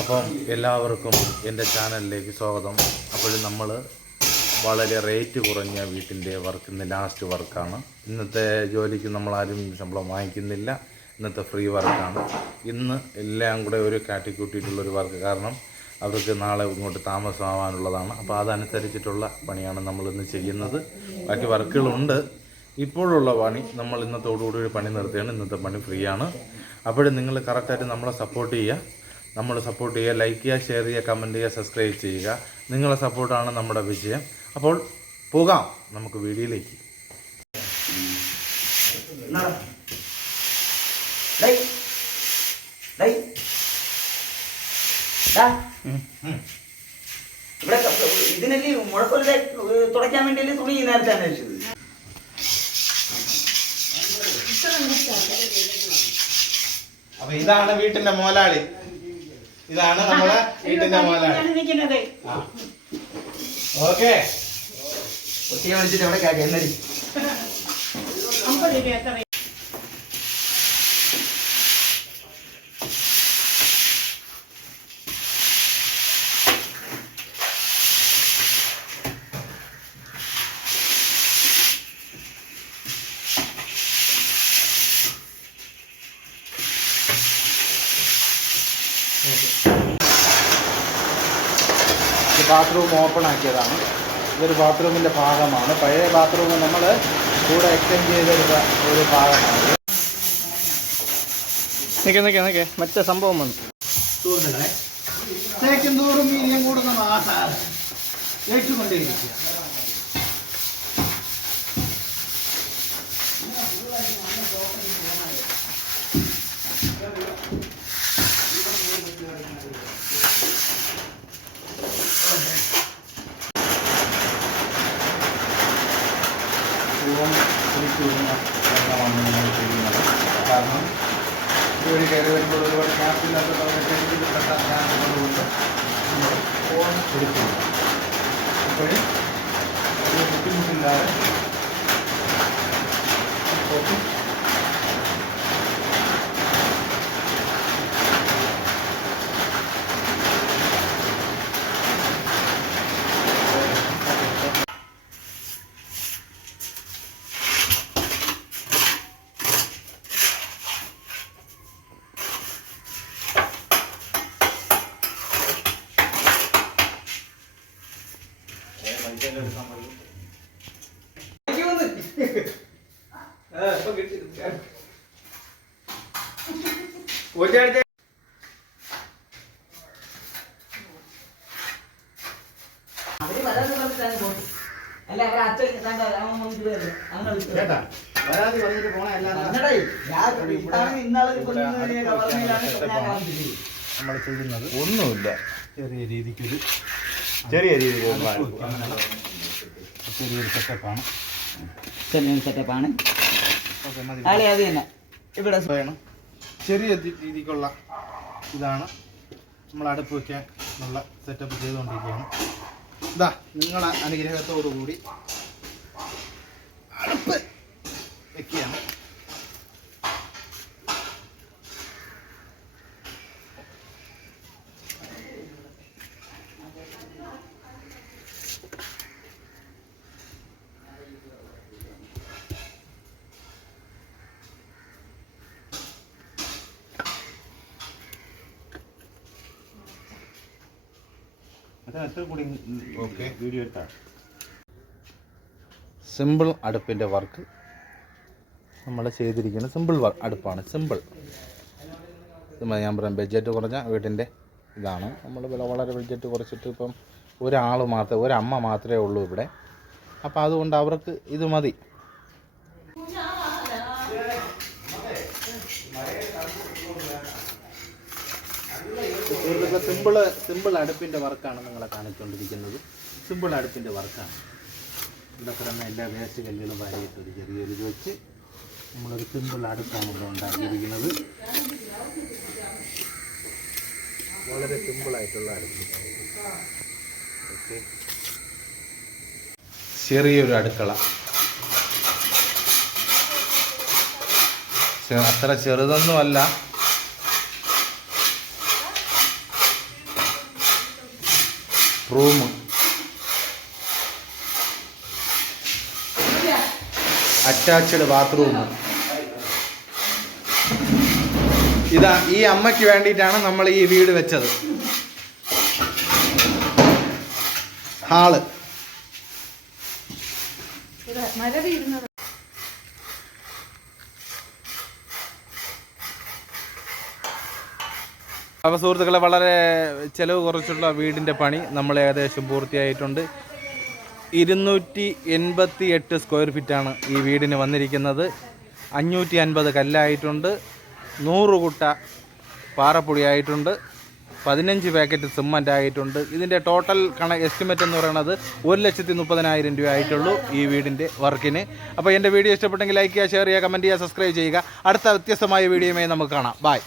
അപ്പം എല്ലാവർക്കും എൻ്റെ ചാനലിലേക്ക് സ്വാഗതം. അപ്പോഴും നമ്മൾ വളരെ റേറ്റ് കുറഞ്ഞ വീട്ടിൻ്റെ വർക്ക്, ഇന്ന് ലാസ്റ്റ് വർക്കാണ്. ഇന്നത്തെ ജോലിക്ക് നമ്മളാരും ശമ്പളം വാങ്ങിക്കുന്നില്ല. ഇന്നത്തെ ഫ്രീ വർക്കാണ്. ഇന്ന് എല്ലാം കൂടെ ഒരു കാട്ടിക്കൂട്ടിയിട്ടുള്ളൊരു വർക്ക്, കാരണം അവർക്ക് നാളെ ഇങ്ങോട്ട് താമസമാവാനുള്ളതാണ്. അപ്പോൾ അതനുസരിച്ചിട്ടുള്ള പണിയാണ് നമ്മളിന്ന് ചെയ്യുന്നത്. ബാക്കി വർക്കുകളുണ്ട്. ഇപ്പോഴുള്ള പണി നമ്മൾ ഇന്നത്തോടുകൂടി പണി നിർത്തുകയാണ്. ഇന്നത്തെ പണി ഫ്രീ ആണ്. അപ്പോഴും നിങ്ങൾ കറക്റ്റായിട്ട് നമ്മളെ സപ്പോർട്ട് ചെയ്യുക, ലൈക്ക് ചെയ്യുക, ഷെയർ ചെയ്യുക, കമൻറ്റ് ചെയ്യുക, സബ്സ്ക്രൈബ് ചെയ്യുക. നിങ്ങളെ സപ്പോർട്ടാണ് നമ്മുടെ വിജയം. അപ്പോൾ പോകാം നമുക്ക് വീഡിയോയിലേക്ക്. ഇവിടെ ഇതിനല്ലേ മുഴക്കൊല്ലെ തുടയ്ക്കാൻ വേണ്ടിയല്ലേ തുണി നേരത്തെ അന്വേഷിച്ചത്. അപ്പൊ ഇതാണ് വീട്ടിന്റെ മോലാളി. ഇതാണ് നമ്മളെ വീട്ടിന്റെ മോലാളി. ഓക്കെ, ഒത്തിരി വിളിച്ചിട്ട് എവിടെ കാര്യം എന്നടി ബാത്റൂം ഓപ്പൺ ആക്കിയതാണ്. ഇതൊരു ബാത്റൂമിൻ്റെ ഭാഗമാണ്. പഴയ ബാത്റൂം നമ്മൾ കൂടെ എക്സ്റ്റെൻഡ് ചെയ്തെടുത്ത ഒരു ഭാഗമാണ്. നിൽക്കെ മറ്റേ സംഭവം വന്നു. തേക്കും തോറും മീനിയം കൂടുന്ന മാസം ഏറ്റുകൊണ്ടേയിരിക്കുക. കാരണം ജോലി കയറി വരുമ്പോൾ ഒരുപാട് ഗ്യാസില്ലാത്ത കൊണ്ട് ഫോൺ എടുക്കുന്നു. അപ്പോഴും ഒരു ബുദ്ധിമുട്ടില്ലാതെ നമ്മൾ ചെയ്യുന്നത് ഒന്നുമില്ല. ചെറിയൊരു സെറ്റപ്പാണ്. സെറ്റപ്പാണ്. അത് തന്നെ ഇവിടെ വേണം. ചെറിയ രീതിക്കുള്ള ഇതാണ് നമ്മൾ അടുപ്പ് വയ്ക്കാൻ ഉള്ള സെറ്റപ്പ് ചെയ്തുകൊണ്ടിരിക്കുകയാണ്. ഇതാ നിങ്ങളെ അനുഗ്രഹത്തോടു കൂടി അടുപ്പ് വയ്ക്കുകയാണ്. സിമ്പിൾ അടുപ്പിൻ്റെ വർക്ക് നമ്മൾ ചെയ്തിരിക്കുന്നത്. സിമ്പിൾ അടുപ്പാണ്. സിമ്പിൾ ഞാൻ പറയാം, ബഡ്ജറ്റ് കുറഞ്ഞ വീടിൻ്റെ ഇതാണ്. നമ്മൾ വളരെ ബഡ്ജറ്റ് കുറച്ചിട്ട് ഇപ്പം ഒരമ്മ മാത്രമേ ഉള്ളൂ ഇവിടെ. അപ്പോൾ അതുകൊണ്ട് അവർക്ക് ഇത് മതി. സിമ്പിൾ അടുപ്പിൻ്റെ വർക്കാണ് നിങ്ങളെ കാണിച്ചുകൊണ്ടിരിക്കുന്നത്. സിമ്പിൾ അടുപ്പിൻ്റെ വർക്കാണ്. ഇവിടെ കിടന്ന എല്ലാ വേസ്റ്റ് കല്ലുകളും വാരിയിട്ടൊരു ചെറിയൊരു ഇത് വെച്ച് നമ്മളൊരു സിമ്പിൾ അടുപ്പാണ് ഇവിടെ ഉണ്ടാക്കിയിരിക്കുന്നത്. വളരെ സിമ്പിളായിട്ടുള്ള അടുപ്പ്. ഓക്കെ, ചെറിയൊരു അടുക്കള. അത്ര ചെറുതൊന്നുമല്ല. Room, attached bathroom. ഇതാ ഈ അമ്മയ്ക്ക് വേണ്ടിയിട്ടാണ് നമ്മൾ ഈ വീട് വെച്ചത്. ഹാള്. അപ്പോൾ സുഹൃത്തുക്കളെ, വളരെ ചിലവ് കുറച്ചുള്ള വീടിൻ്റെ പണി നമ്മൾ ഏകദേശം പൂർത്തിയായിട്ടുണ്ട്. 288 സ്ക്വയർ ഫീറ്റാണ് ഈ വീടിന് വന്നിരിക്കുന്നത്. 550 കല്ലായിട്ടുണ്ട്, 100 കുട്ട പാറപ്പൊടി ആയിട്ടുണ്ട്, 15 പാക്കറ്റ് സിമൻ്റ് ആയിട്ടുണ്ട്. ഇതിൻ്റെ ടോട്ടൽ എസ്റ്റിമേറ്റ് എന്ന് പറയുന്നത് 1,30,000 രൂപ ആയിട്ടുള്ളൂ ഈ വീടിൻ്റെ വർക്കിന്. അപ്പോൾ എൻ്റെ വീഡിയോ ഇഷ്ടപ്പെട്ടെങ്കിൽ ലൈക്ക് ചെയ്യുക, ഷെയർ ചെയ്യുക, കമൻറ്റ് ചെയ്യുക, സബ്സ്ക്രൈബ് ചെയ്യുക. അടുത്ത വ്യത്യസ്തമായ വീഡിയോയുമായി നമുക്ക് കാണാം. ബൈ.